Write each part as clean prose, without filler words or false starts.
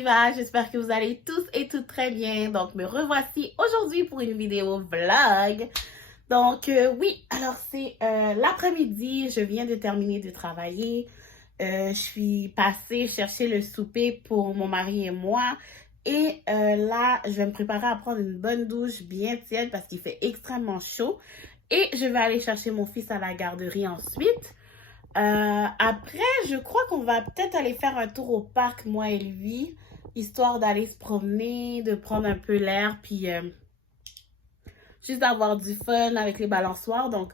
divas, j'espère que vous allez tous et toutes très bien. Donc me revoici aujourd'hui pour une vidéo vlog. Donc oui, alors c'est l'après-midi, je viens de terminer de travailler. Je suis passée chercher le souper pour mon mari et moi. Et là, je vais me préparer à prendre une bonne douche bien tiède parce qu'il fait extrêmement chaud. Et je vais aller chercher mon fils à la garderie ensuite. Après, je crois qu'on va peut-être aller faire un tour au parc, moi et lui, histoire d'aller se promener, de prendre un peu l'air, puis juste d'avoir du fun avec les balançoires. Donc,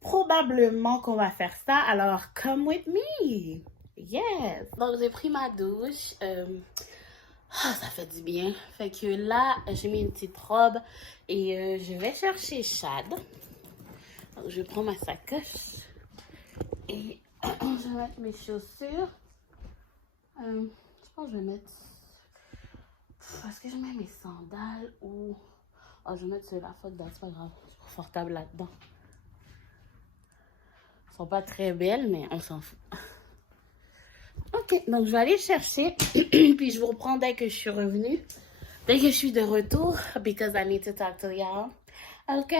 probablement qu'on va faire ça. Alors, come with me! Yes! Donc, j'ai pris ma douche. Ça fait du bien. Fait que là, j'ai mis une petite robe et je vais chercher Chad. Donc, je prends ma sacoche. Et je vais mettre mes chaussures. Je pense que je vais mettre... Est-ce que je mets mes sandales ou... Oh, je vais mettre ceux-là. Fuck that, c'est pas grave. Je suis confortable là-dedans. Elles sont pas très belles, mais on s'en fout. Ok, donc je vais aller chercher. Puis je vous reprends dès que je suis revenue. Dès que je suis de retour. Because I need to talk to y'all. Ok?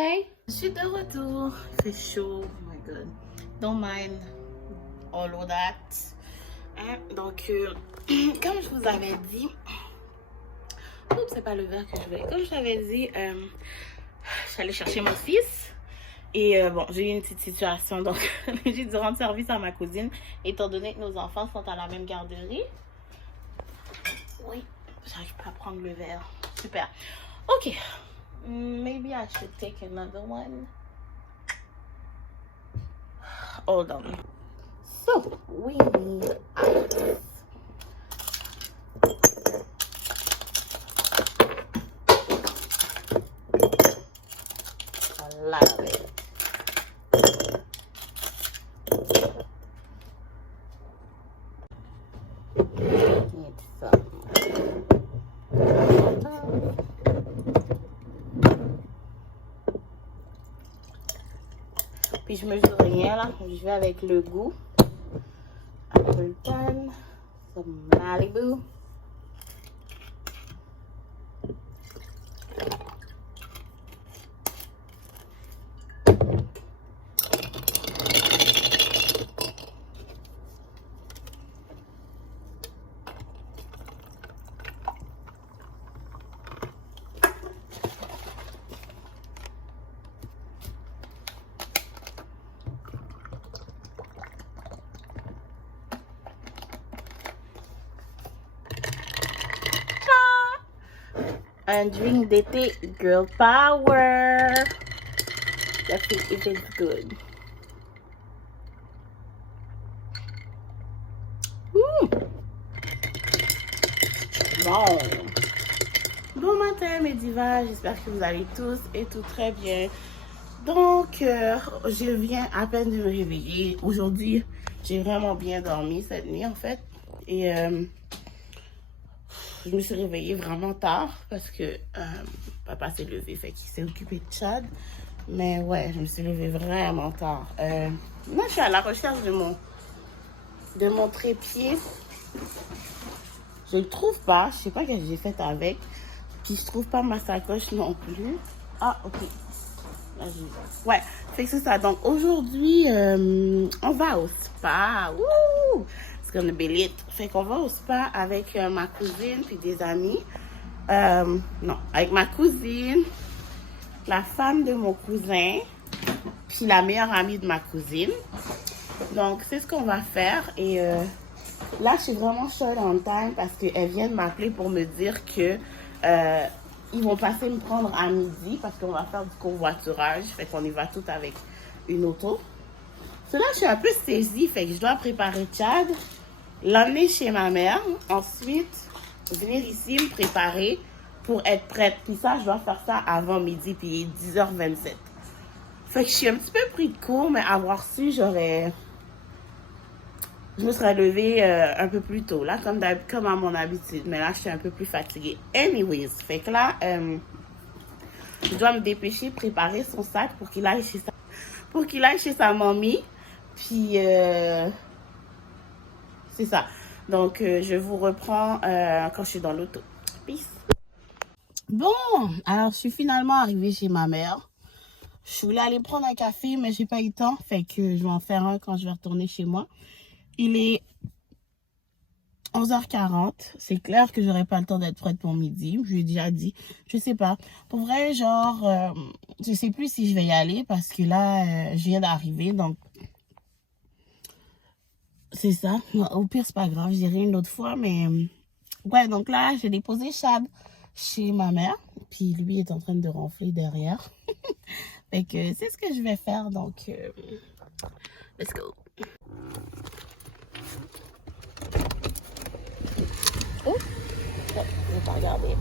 Je suis de retour. Il fait chaud. Oh my god. Don't mind all of that. Hein? Donc, comme je vous avais dit, oups, c'est pas le verre que je voulais. Comme je vous avais dit, j'allais chercher mon fils. Et bon, j'ai eu une petite situation, donc j'ai dû rendre service à ma cousine, étant donné que nos enfants sont à la même garderie. Oui, j'arrive pas à prendre le verre. Super. Ok. Maybe I should take another one. Hold on. So, we need ice. A lot of it. Need some. Puis je mesure rien là, je vais avec le goût. Appleton, some Malibu. Un drink d'été, girl power. Let's see if it's good. Bon. Bon matin mes divas, j'espère que vous allez tous et tout très bien. Donc, je viens à peine de me réveiller. Aujourd'hui, j'ai vraiment bien dormi cette nuit en fait. Et je me suis réveillée vraiment tard parce que papa s'est levé, fait qu'il s'est occupé de Chad. Mais ouais, je me suis levée vraiment tard. Moi, je suis à la recherche de mon trépied. Je le trouve pas. Je sais pas ce que j'ai fait avec. Puis je trouve pas ma sacoche non plus. Ah, ok. Là, ouais, fait que c'est ça. Donc aujourd'hui, on va au spa. Wouh! It's gonna be lit. Fait qu'on va au spa avec ma cousine puis des amis. Non, avec ma cousine, la femme de mon cousin, puis la meilleure amie de ma cousine. Donc c'est ce qu'on va faire. Et là, je suis vraiment short on time parce qu'elle vient de m'appeler pour me dire que ils vont passer me prendre à midi parce qu'on va faire du covoiturage. Fait qu'on y va tout avec une auto. So là, je suis un peu saisie. Fait que je dois préparer Chad, l'emmener chez ma mère. Ensuite, venir ici me préparer pour être prête. Puis ça, je dois faire ça avant midi. Puis il est 10h27. Fait que je suis un petit peu pris de court. Mais avoir su, je me serais levée un peu plus tôt, là, comme à mon habitude. Mais là, je suis un peu plus fatiguée. Anyways, fait que là, je dois me dépêcher, préparer son sac pour qu'il aille chez sa mamie. Puis, c'est ça. Donc, je vous reprends quand je suis dans l'auto. Peace. Bon, alors je suis finalement arrivée chez ma mère. Je voulais aller prendre un café, mais j'ai pas eu le temps. Fait que je vais en faire un quand je vais retourner chez moi. Il est 11h40. C'est clair que j'aurai pas le temps d'être prête pour midi. Je lui ai déjà dit. Je sais pas. Pour vrai, genre, je sais plus si je vais y aller parce que là, je viens d'arriver. Donc, c'est ça. Au pire, c'est pas grave. Je dirai une autre fois. Mais, ouais, donc là, j'ai déposé Chad chez ma mère. Puis lui est en train de ronfler derrière. Fait que c'est ce que je vais faire. Donc, let's go. Oh, je vais pas regarder.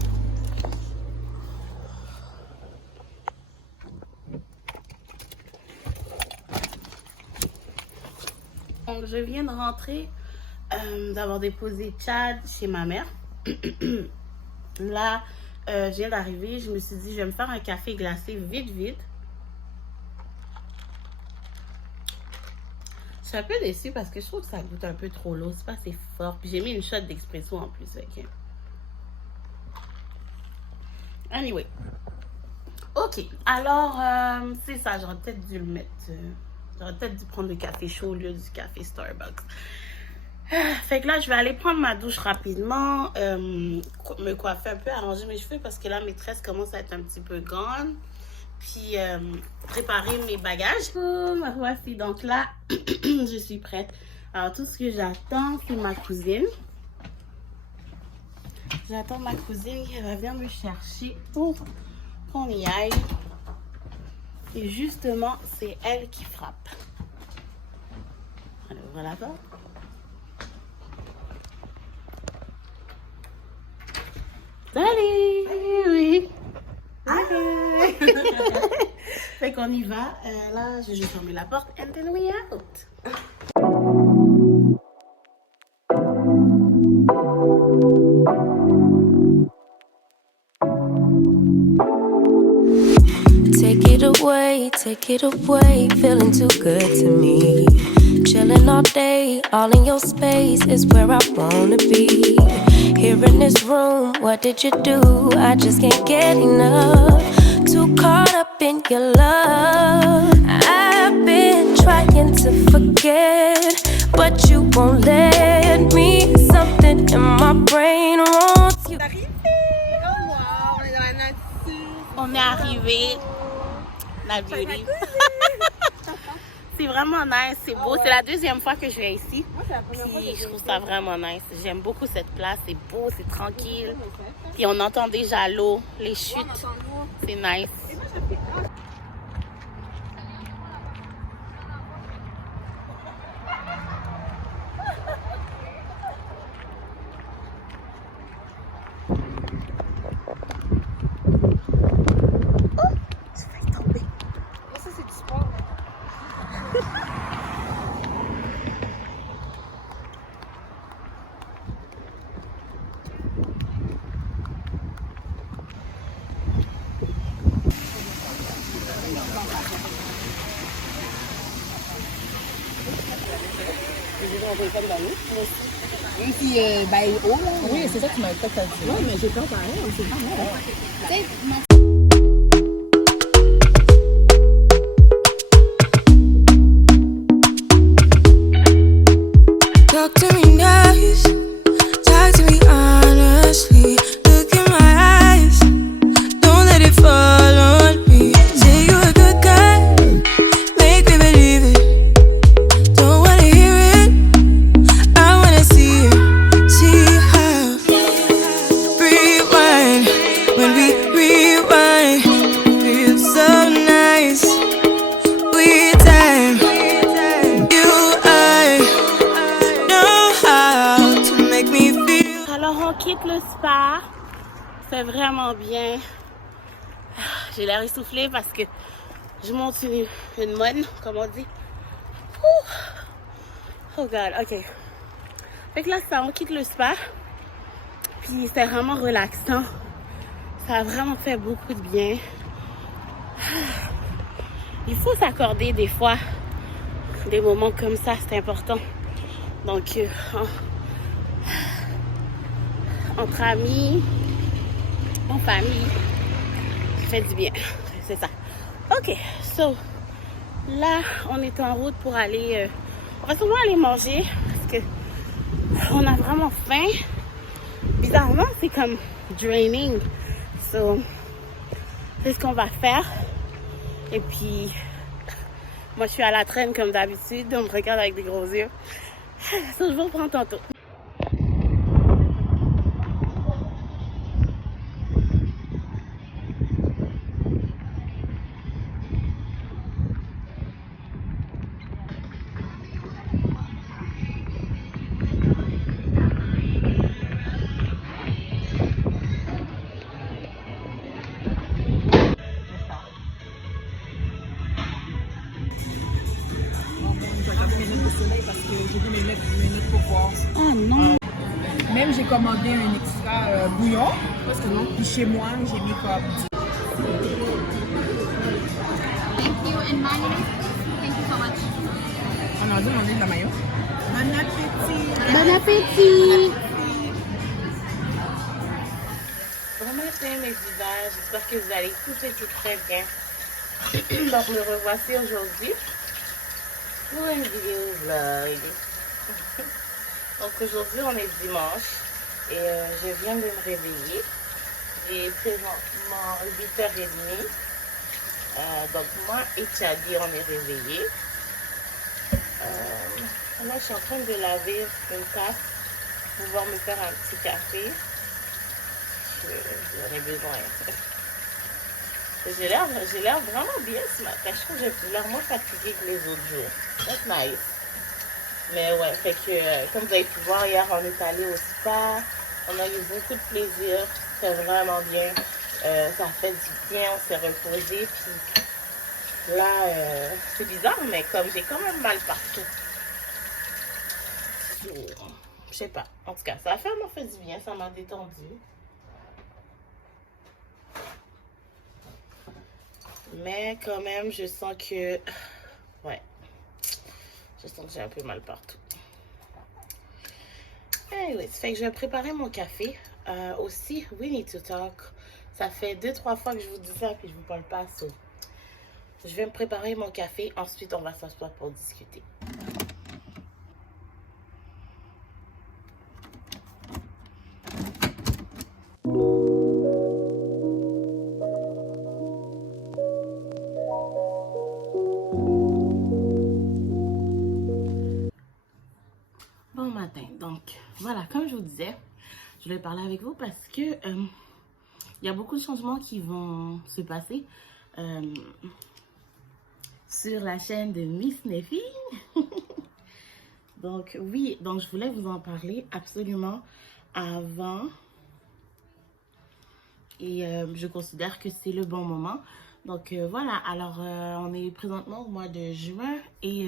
Donc, je viens de rentrer, d'avoir déposé Chad chez ma mère. Là, je viens d'arriver. Je me suis dit, je vais me faire un café glacé vite. Je suis un peu déçue parce que je trouve que ça goûte un peu trop l'eau. C'est pas assez fort. Puis j'ai mis une shot d'expresso en plus. Okay. Anyway. Ok. Alors, c'est ça. J'aurais peut-être dû le mettre. J'aurais peut-être dû prendre le café chaud au lieu du café Starbucks. Fait que là, je vais aller prendre ma douche rapidement. Me coiffer un peu, arranger mes cheveux parce que là, mes tresses commencent à être un petit peu grandes. Puis préparer mes bagages. Oh, ma voici. Donc là, je suis prête. Alors, tout ce que j'attends, c'est ma cousine. J'attends ma cousine qui va venir me chercher pour qu'on y aille. Et justement, c'est elle qui frappe. Alors, voilà ça. Salut! Oui! Fait qu'on y va. Là, je vais juste fermer la porte. And then we out. Take it away, feeling too good to me. Chilling all day, all in your space is where I wanna be. Here in this room, what did you do? I just can't get enough. Too caught up in your love. I've been trying to forget, but you won't let me. Something in my brain wants you. On est arrivé. La beauty. C'est vraiment nice, c'est beau. C'est la deuxième fois que je viens ici. Puis je trouve ça vraiment nice. J'aime beaucoup cette place. C'est beau, c'est tranquille. Puis on entend déjà l'eau, les chutes. C'est nice. Même si, ben, haut, là. Oui, c'est ça que tu m'as fait dire. Oui, mais j'ai peur pareil, c'est pas vrai. Tu sais, Talk to me nice, talk to me honestly. Look in my eyes, don't let it fall on me. Say you're a good guy, make me believe it. Don't wanna hear it, I wanna see it. See how rewind, when we rewind, feels so nice. We time, you I know how to make me feel. Alors on quitte le spa. C'est vraiment bien. J'ai l'air essoufflée parce que je monte une monne, comme on dit. Ouh. Oh god, ok. Fait que là, ça, on quitte le spa. Puis c'est vraiment relaxant. Ça a vraiment fait beaucoup de bien. Il faut s'accorder des fois des moments comme ça, c'est important. Donc, entre amis, en famille. Ça fait du bien, c'est ça. Ok, so là, on est en route pour aller, on va sûrement aller manger parce que on a vraiment faim. Bizarrement, c'est comme draining. So, c'est ce qu'on va faire. Et puis, moi, je suis à la traîne comme d'habitude. On me regarde avec des gros yeux. So, je vous reprends tantôt. Parce que j'ai vu mes notes pour voir. Ah non! Même j'ai commandé un extra bouillon. Parce que non. Puis chez moi, j'ai mis comme. Thank you and mayonnaise. Thank you so much. On a demandé de la mayo. Bon appétit! Bon appétit! Bon matin mes visages, j'espère que vous allez tous et tout très bien. Donc me revoici aujourd'hui pour une vidéo vlog. Donc aujourd'hui on est dimanche et je viens de me réveiller. Il est présentement 8h30. Donc moi et Tchadi on est réveillés. Là je suis en train de laver une tasse pour pouvoir me faire un petit café. J'en ai besoin. J'ai l'air vraiment bien ce matin. Je trouve que j'ai l'air moins fatiguée que les autres jours. That's nice. Mais ouais, fait que comme vous avez pu voir, hier on est allé au spa. On a eu beaucoup de plaisir. C'était vraiment bien. Ça fait du bien, on s'est reposé. Puis là, c'est bizarre, mais comme j'ai quand même mal partout. Je sais pas. En tout cas, ça a vraiment fait du bien. Ça m'a détendu. Mais quand même, je sens que... Ouais. Je sens que j'ai un peu mal partout. Anyway, ça fait que je vais préparer mon café. Aussi, we need to talk. Ça fait 2-3 fois que je vous dis ça puis je vous parle pas. So. Je vais me préparer mon café. Ensuite, on va s'asseoir pour discuter. Bon matin. Donc, voilà, comme je vous disais, je vais parler avec vous parce que il y a beaucoup de changements qui vont se passer sur la chaîne de Miss Neffy. Donc, oui, donc je voulais vous en parler absolument avant. Et je considère que c'est le bon moment. Donc voilà, alors on est présentement au mois de juin et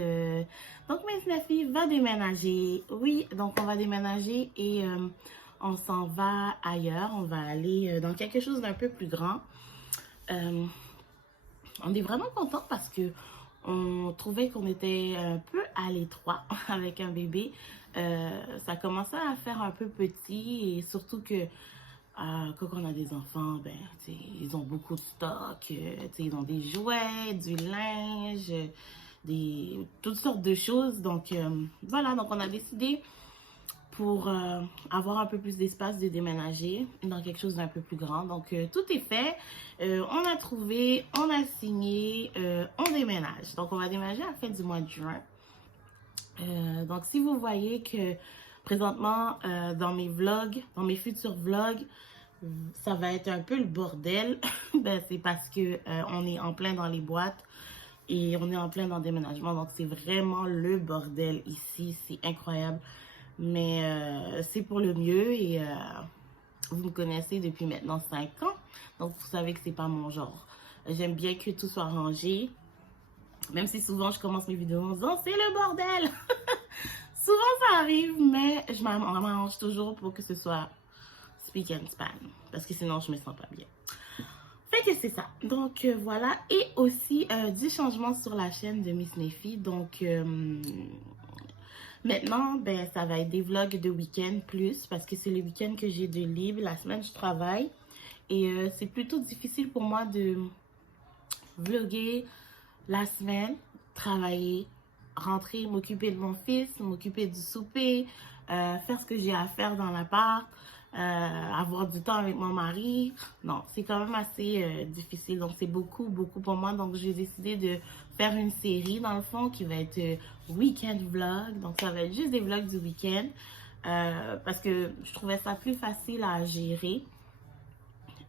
donc Miss Neffy va déménager. Oui, donc on va déménager et on s'en va ailleurs. On va aller dans quelque chose d'un peu plus grand. On est vraiment content parce que on trouvait qu'on était un peu à l'étroit avec un bébé. Ça commençait à faire un peu petit et surtout que quand on a des enfants, ben, ils ont beaucoup de stock, ils ont des jouets, du linge, toutes sortes de choses. Donc, voilà, donc on a décidé pour avoir un peu plus d'espace de déménager dans quelque chose d'un peu plus grand. Donc, tout est fait. On a trouvé, on a signé, on déménage. Donc, on va déménager à la fin du mois de juin. Donc, si vous voyez que présentement, dans mes vlogs, dans mes futurs vlogs, ça va être un peu le bordel. Ben, c'est parce que on est en plein dans les boîtes et on est en plein dans le déménagement. Donc, c'est vraiment le bordel ici. C'est incroyable. Mais c'est pour le mieux et vous me connaissez depuis maintenant 5 ans. Donc, vous savez que c'est pas mon genre. J'aime bien que tout soit rangé. Même si souvent, je commence mes vidéos en disant « c'est le bordel !» Souvent, ça arrive, mais je m'arrange toujours pour que ce soit speak and span. Parce que sinon, je me sens pas bien. Fait que c'est ça. Donc, voilà. Et aussi, du changement sur la chaîne de Miss Neffy. Donc, Maintenant, ben, ça va être des vlogs de week-end plus parce que c'est le week-end que j'ai de libre. La semaine, je travaille. Et c'est plutôt difficile pour moi de vlogger la semaine, travailler, rentrer, m'occuper de mon fils, m'occuper du souper, faire ce que j'ai à faire dans l'appart, avoir du temps avec mon mari. Non, c'est quand même assez difficile. Donc, c'est beaucoup pour moi. Donc, j'ai décidé de faire une série, dans le fond, qui va être week-end vlog. Donc, ça va être juste des vlogs du week-end parce que je trouvais ça plus facile à gérer.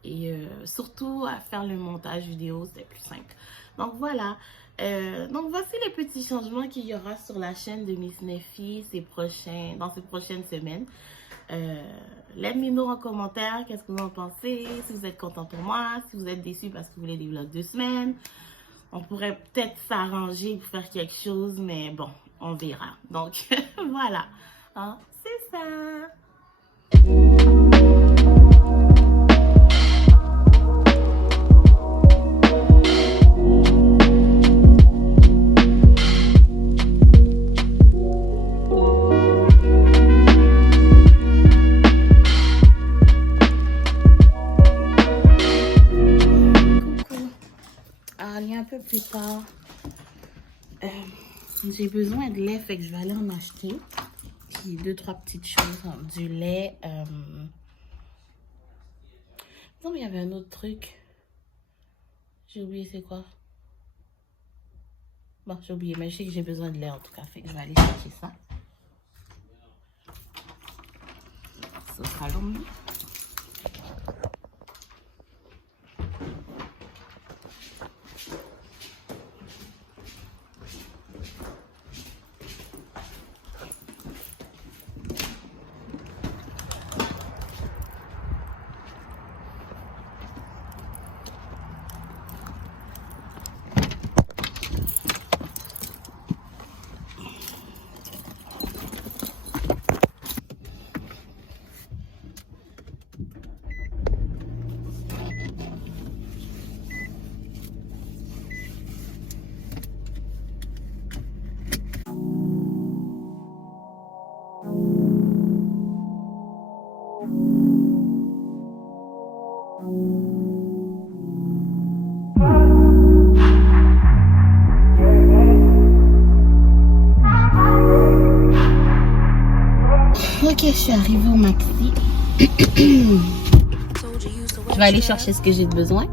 Et surtout à faire le montage vidéo, c'est plus simple. Donc voilà. Donc voici les petits changements qu'il y aura sur la chaîne de Miss Nephi dans ces prochaines semaines. Laissez-nous en commentaire qu'est-ce que vous en pensez, si vous êtes content pour moi, si vous êtes déçus parce que vous voulez des vlogs de semaine. On pourrait peut-être s'arranger pour faire quelque chose, mais bon, on verra. Donc voilà, hein, c'est ça. Un peu plus tard, j'ai besoin de lait, fait que je vais aller en acheter. Puis 2-3 petites choses, hein, du lait. Non, mais il y avait un autre truc. J'ai oublié c'est quoi. Bon, j'ai oublié, mais je sais que j'ai besoin de lait en tout cas, fait que je vais aller chercher ça. Ça sera long. Ok, je suis arrivée au Maxi. Je vais aller chercher ce que j'ai besoin.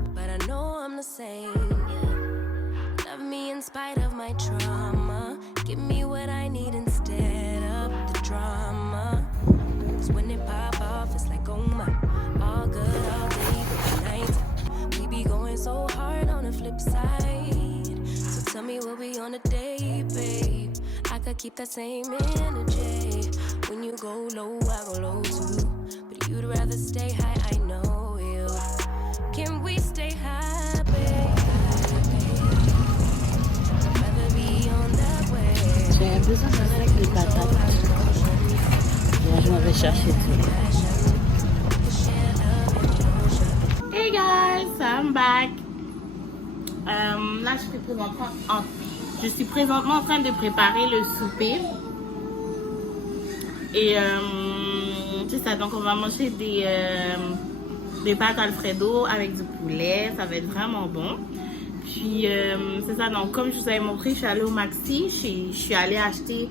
Keep that same energy. When you go low, I go low too. But you'd rather stay high, I know you. Can we stay high, baby? I'd rather be on that way. J'ai besoin d'un sac de patates. Moi, je m'en vais chercher tout. Hey guys, I'm back. Là, je suis présentement en train de préparer le souper. Et c'est ça, donc on va manger des pâtes Alfredo avec du poulet. Ça va être vraiment bon. Puis c'est ça, donc comme je vous avais montré, je suis allée au Maxi. Je suis allée acheter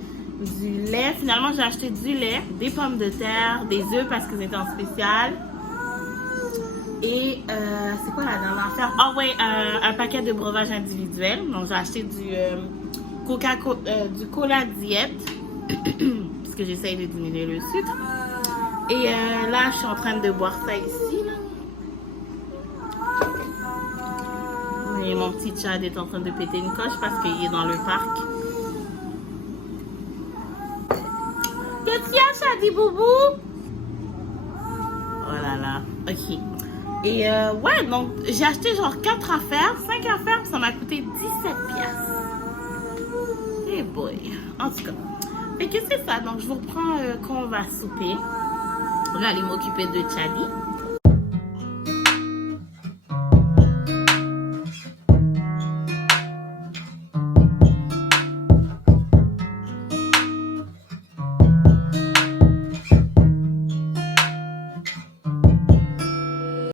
du lait. Finalement, j'ai acheté du lait, des pommes de terre, des œufs parce qu'ils étaient en spécial. Et c'est quoi la dernière affaire? Ah ouais, un paquet de breuvage individuel. Donc j'ai acheté du cola diète parce que j'essaye de diminuer le sucre. Et là, je suis en train de boire ça ici. Là. Et mon petit chat est en train de péter une coche parce qu'il est dans le parc. Qu'est-ce qu'il y a, Chadi Boubou? Oh là là, ok. Et ouais, donc j'ai acheté genre 4 affaires, 5 affaires, ça m'a coûté 17 piastres. Hey boy, en tout cas. Et qu'est-ce que c'est ça? Donc je vous reprends quand on va souper. On va aller m'occuper de Chadi.